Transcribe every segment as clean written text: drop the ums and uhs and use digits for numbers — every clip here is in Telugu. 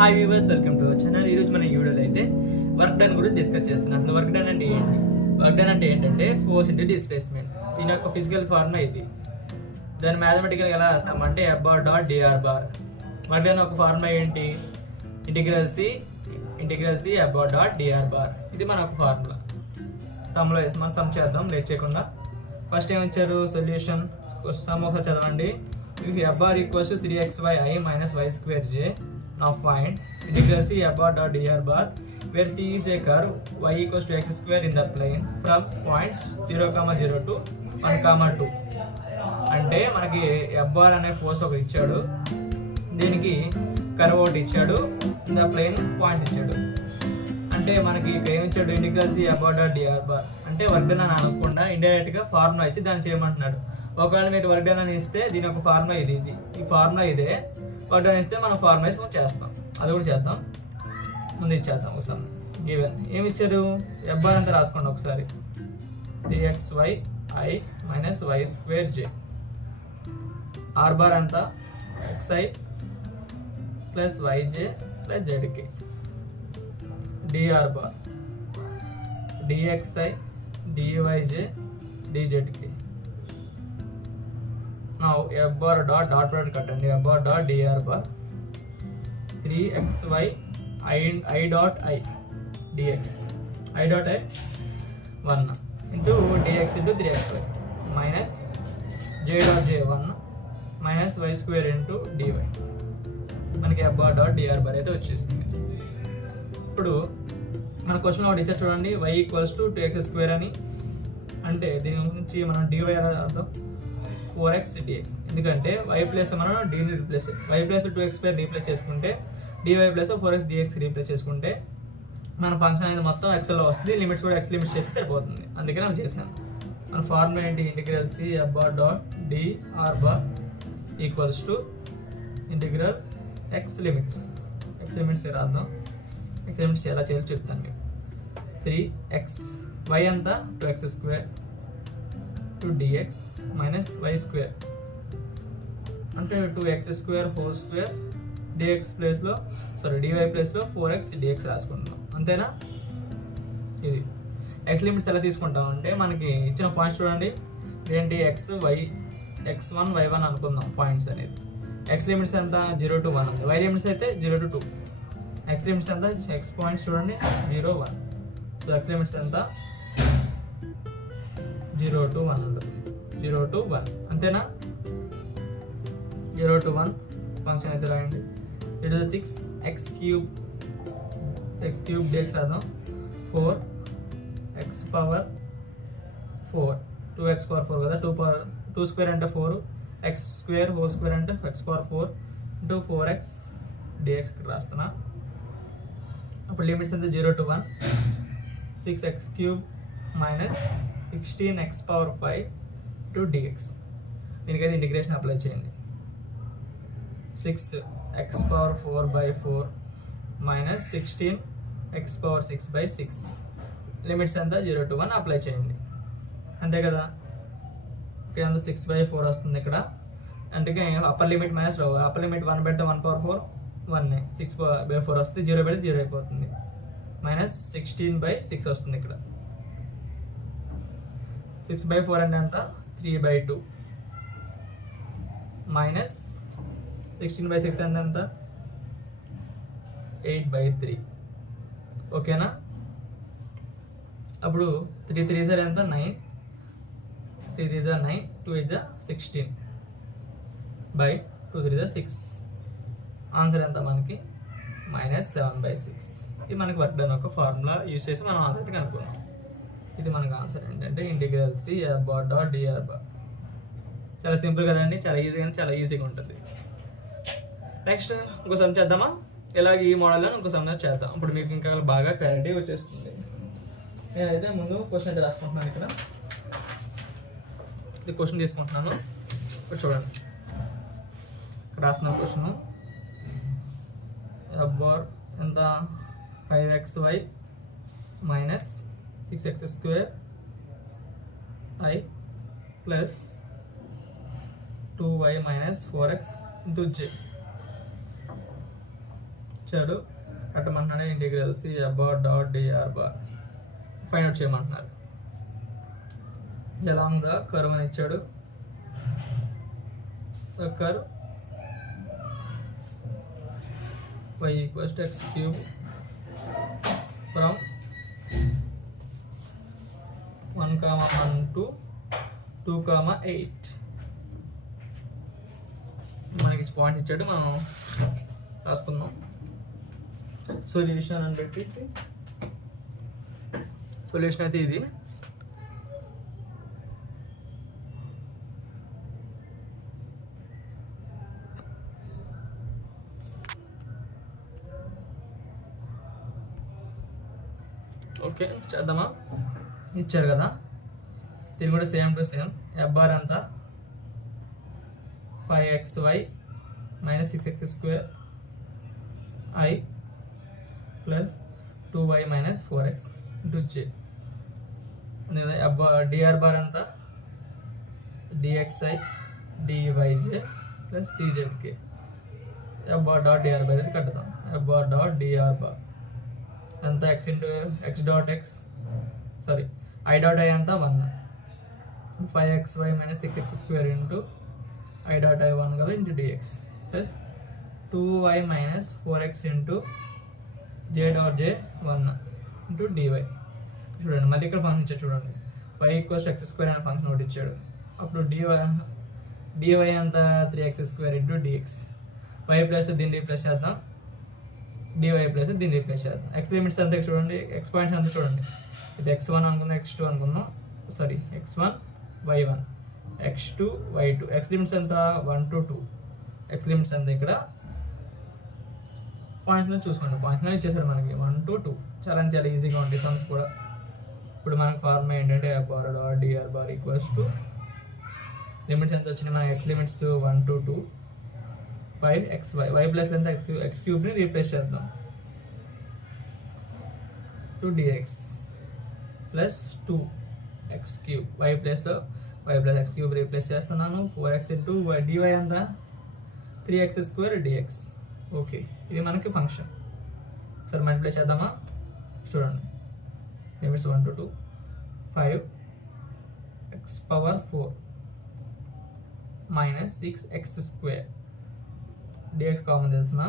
Hi viewers, welcome to our channel. ఈరోజు మన ఈ వీడియోలో అయితే వర్క్ డన్ గురించి డిస్కస్ చేస్తున్నాం. అసలు వర్క్ డన్ అంటే ఏంటి? వర్క్ డన్ అంటే ఏంటంటే ఫోర్స్ ఇంటూ డిస్ప్లేస్మెంట్. దీని యొక్క ఫిజికల్ ఫార్ములా ఇది. దాన్ని మ్యాథమెటికల్గా ఎలా రాస్తామంటే F bar dot DR bar. Work done ఒక ఫార్ములా ఏంటి? Integral C F bar dot DR bar. ఇది మన ఒక ఫార్ములా. సమ్లో వేసి మనం సమ్ చేద్దాం లేట్ చేయకుండా. ఫస్ట్ ఏమిచ్చారు? సొల్యూషన్. సమ్ ఒకసారి చదవండి. F bar equals 3xy minus y square j. Now find integral c f bar dot dr bar where c is a curve y equals to x square in the plane from points 0, 0 to 1, 2. అంటే మనకి ఎఫ్ బార్ అనే ఫోర్స్ ఒకటి ఇచ్చాడు, దీనికి కర్వ్ ఒకటి ఇచ్చాడు, ఇన్ ద ప్లేన్ పాయింట్స్ ఇచ్చాడు. అంటే మనకి ఏమి ఇచ్చాడు? Integral C F bar dot DR bar. అంటే వర్క్ డన్ అని అనకుండా ఇండైరెక్ట్ గా ఫార్ములా ఇచ్చి దాన్ని చేయమంటున్నాడు. ఒకవేళ మీరు వర్క్ డన్ అని ఇస్తే దీని ఒక ఫార్ములా ఇది, ఈ ఫార్ములా ఇదే. వర్క్ డన్ ఇస్తే మనం ఫార్ములా వేసుకొని చేస్తాం, అది కూడా చేద్దాం. ముందు ఇచ్చేద్దాం ఒకసారి. గివెన్ ఏమి ఇచ్చారు? ఎఫ్ బార్ అంతా రాసుకోండి ఒకసారి. 3xy minus y square j. R bar అంతా xi plus yj plus zk. dr bar dxi dyj dzk. Now f bar dot product కట్టండి. f bar dot dr bar 3xy i dot i dx i dot i 1 into dx into 3xy minus j dot j 1 minus y square into dy. మనకి f bar dot dr bar అయితే వచ్చేస్తుంది. ఇప్పుడు మన క్వశ్చన్ ఒకటి ఇచ్చారు చూడండి, y equals to 2x square అని. అంటే దీని నుంచి మనం dy రాద్దాం, 4x dx. ఎందుకంటే y ప్లస్ మనం dని replace, y plus 2x square replace చేసుకుంటే dy plus 4x dx replace చేసుకుంటే మన ఫంక్షన్ అనేది మొత్తం ఎక్స్లో వస్తుంది. లిమిట్స్ కూడా ఎక్స్ లిమిట్స్ చేస్తే సరిపోతుంది. అందుకని మనం చేసాం. మన ఫార్ములా ఏంటి? Integral C F bar dot DR bar equals to integral x limits రాద్దాం. ఎక్స్ లిమిట్స్ ఎలా చేయాలో చెప్తాను మీకు. 3x y అంతా 2x square to dx minus y square అంటే 2x square whole square dx ప్లేస్లో dy ప్లేస్లో 4x dx రాసుకుంటున్నాం. అంతేనా? ఇది ఎక్స్ లిమిట్స్ ఎలా తీసుకుంటాం అంటే మనకి ఇచ్చిన పాయింట్స్ చూడండి ఏంటి? x1 y1 అనుకుందాం పాయింట్స్ అనేది. ఎక్స్ లిమిట్స్ ఎంత? 0 to 1 ఉంది. y లిమిట్స్ అయితే 0 to 2. ఎక్స్ లిమిట్స్ ఎంత? ఎక్స్ పాయింట్స్ చూడండి 0, 1. సో ఎక్స్ లిమిట్స్ ఎంత? 0 to 1 ఉంటుంది. 0 to 1 అంతేనా? 0 to 1 ఫంక్షన్ అయితే రాయండి. It is 6x cube dx రాద్దాం. 4x పవర్ 4 2x పవర్ 4 కదా. 2 స్క్వేర్ అంటే 4, x స్క్వేర్ హోల్ స్క్వేర్ అంటే x power 4 into 4x dx రాస్తున్నా. అప్పుడు లిమిట్స్ ఎంత? 0 to 1. 6x cube minus 16x power 5 to dx. దీనికైతే ఇంటిగ్రేషన్ అప్లై చేయండి. 6x power 4 by 4 minus 16x power 6 by 6. Limits ఎంత? 0 to 1 అప్లై చేయండి. అంతే కదా. ఇక్కడ 6/4 వస్తుంది ఇక్కడ. అంటే upper limit minus upper limit 1 పెడితే 1 పవర్ 4 1, 6/4 వస్తుంది. 0 పెడితే 0 అయిపోతుంది. మైనస్ 16/6 వస్తుంది ఇక్కడ. 6/4 అంటే ఎంత? 3/2 మైనస్ 16/6 అంటే ఎంత? 8/3. ఓకేనా? అప్పుడు 3 3s ఎంత? 9. 3 3s 9, 2 is 16 by 2 3 is 6. Answer ఎంత మనకి? -7/6. ఇది మనకి వర్క్ డన్ ఒక ఫార్ములా యూజ్ చేసి మనం ఆన్సర్ అయితే కనుక్కున్నాం. ఇది మనకు ఆన్సర్ ఏంటంటే integral C F bar dot DR bar. చాలా సింపుల్ కదండి, చాలా ఈజీగా ఉంటుంది. నెక్స్ట్ ఇంకో సమ్ చేద్దామా? ఇలాగ ఈ మోడల్లో ఇంకో సమ్ చేద్దాం. ఇప్పుడు మీకు ఇంకా బాగా క్లారిటీ వచ్చేస్తుంది. నేనైతే ముందు క్వశ్చన్ అయితే రాసుకుంటున్నాను. ఇక్కడ ఇది క్వశ్చన్ తీసుకుంటున్నాను. ఇప్పుడు చూడండి, ఇక్కడ రాసిన క్వశ్చన్ ఎఫ్ బార్ ఎంత? 5xy minus 6x square i plus 2y minus 4x into j. ఇచ్చాడు, కట్టమంటున్నాడు. Integral C a bar dot DR bar find out చేయమంటున్నారు. అలాంగ్ ద కర్వ్ అని ఇచ్చాడు. Curve y equals to X cube from 1,1 to 2,8 మనకి పాయింట్స్ ఇచ్చాడు, మనం రాసుకుందాం. సొల్యూషన్ అని పెట్టేసి సొల్యూషన్ అయితే ఇది. ఓకే చేద్దామా? ఇచ్చారు కదా, దీన్ని కూడా same to same. F bar అంతా 5xy minus 6x² i plus 2y minus 4x into J. D R bar అంతా dxi dyj plus dzk. F bar dot DR bar అయితే కట్టుతాం. F bar dot DR bar అంతా x into x dot x sorry i dot i అంతా 1 5xy minus 6x² into i dot i 1 కదా into dx plus 2y minus 4x into j dot j 1 into dy. చూడండి మళ్ళీ ఇక్కడ ఫంక్షన్ ఇచ్చాడు చూడండి, y ఈక్వల్స్ x² అనే ఫంక్షన్ ఒకటి ఇచ్చాడు. అప్పుడు dy అంతా 3x² into dx. y plus దీన్ని రీప్లేస్ చేద్దాం, dy ప్లస్ దీన్ని రీప్లేస్ చేద్దాం. ఎక్స్ లిమిట్స్ అంతా చూడండి, ఎక్స్ పాయింట్స్ అంతా చూడండి. ఇది x1 అనుకుందాం, x2 అనుకుందాం, sorry x1 y1 x2 y2. X limits ఎంత 1 to 2. ఎక్స్ లిమిట్స్ అంతా ఇక్కడ పాయింట్స్లో చూసుకోండి, పాయింట్స్లో ఇచ్చేసాడు మనకి 1 to 2. చాలా చాలా ఈజీగా ఉంటాయి సమ్స్ కూడా. ఇప్పుడు మనకు ఫార్ములా ఏంటంటే F bar dot DR bar equals to limits ఎంత వచ్చినాయి మనకి, x limits 1 to 2 5xy, y plus ఎంత x క్యూబ్ని రీప్లేస్ చేద్దాం 2dx plus 2x cube. y ప్లస్లో y plus x cube replace చేస్తున్నాను. 4x ఇంటూ dy ఎంత 3x² dx. ఓకే, ఇది మనకి ఫంక్షన్. సరే మల్టిప్లై చేద్దామా? చూడండి limits 1 to 2 5x power 4 minus 6x² dx common తెలిసిన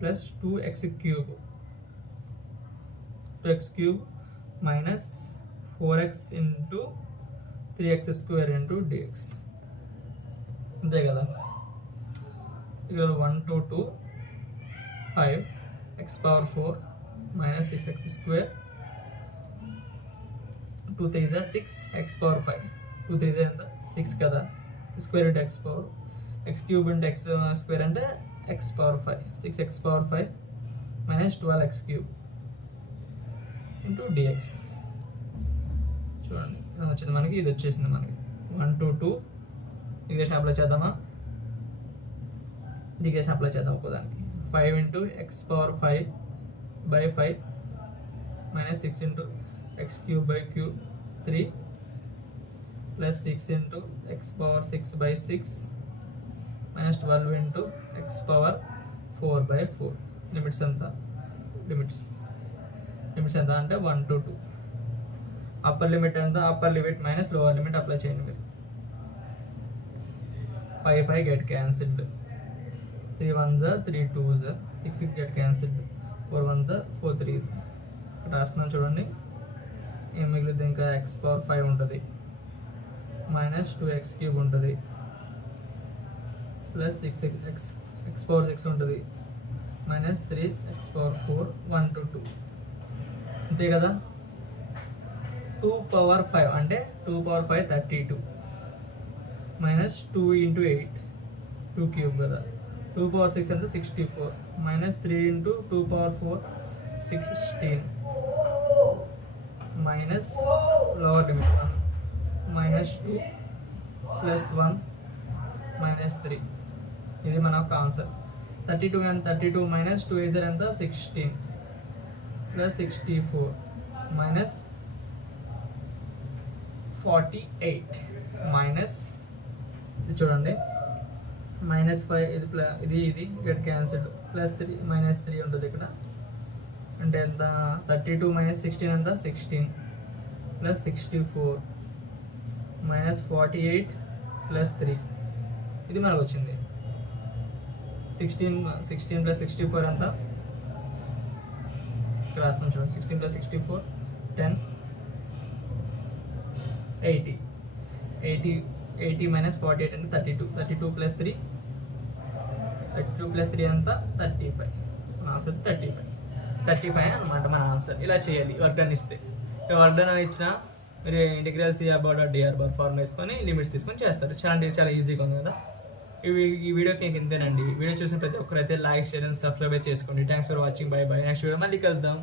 plus 2x cube minus 4x into 3x² into dx. అంతే కదా. ఇక్కడ 1 to 2 5x power 4 minus 6x² 2 3 6 x power 5 2 3 ఎంత 6 కదా, square into x power x cube into x² అంటే x power 5 6x power 5 minus 12x cube into dx. చూడండి ఇది వచ్చింది మనకి, ఇది వచ్చేసింది మనకి 1 to 2. ఈక్వేషన్ అప్లై చేద్దామా? ఈక్వేషన్ అప్లై చేద్దాం ఒక్కదానికి. 5 into x power 5 by 5 minus 6 into x cube by cube 3 plus 6 into x power 6 by 6 minus 12 into x power 4 by 4. Limits ఎంత అంటే 1 to 2. అప్పర్ లిమిట్ ఎంత, upper limit minus lower limit apply చేయండి మీరు. 5 get cancelled, 3 1s 3 2s 6 get cancelled, 4 1s 4 3s. ఇక్కడ రాస్తున్నాను చూడండి, ఏం మిగిలింది ఇంకా x పవర్ 5 ఉంటుంది మైనస్ 2x క్యూబ్ ఉంటుంది ప్లస్ 6x పవర్ 6 ఉంటుంది మైనస్ 3x పవర్ 4 1 to 2. అంతే కదా. 2 పవర్ 5 అంటే 2 పవర్ 5 32 మైనస్ 2 ఇంటూ 8 2 క్యూబ్ కదా. 2 పవర్ 6 అంటే 64 minus 3 into 2 power 4 16 minus lower limit 1 minus 2 plus 1 minus 3. ఇది మన ఒక ఆన్సర్. 32 and 32 మైనస్ 2 is ఎంత 16 ప్లస్ 64 మైనస్ 48 మైనస్ ఇది చూడండి -5 ఇది ఇది ఇక్కడ క్యాన్సిల్, +3 -3 ఉంటుంది ఇక్కడ. అంటే ఎంత 32 - 16 ఎంత 16 + 64 -48 + 3 ఇది మనకు వచ్చింది. 16 + 64 అంతా ఇక్కడ రాస్తున్నాం చూడండి. 16 + 64 10 80 80 -48 అంటే 32 32 + 3 అంతా 35. మన ఆన్సర్ 35 అనమాట మన ఆన్సర్. ఇలా చేయాలి వర్క్ డన్ ఇస్తే. వర్క్ డన్ అని ఇచ్చిన మీరు integral C about dr bar form వేసుకొని లిమిట్స్ తీసుకొని చేస్తారు. చాలా ఈజీగా ఉంది కదా. ఈ వీడియోకి ఇంతేనండి. వీడియో చూసిన ప్రతి ఒక్కరైతే లైక్, షేర్ అండ్ సబ్స్క్రైబ్ చేసుకోండి. Thanks for watching. By by. Next video మళ్ళీ కలుద్దాం.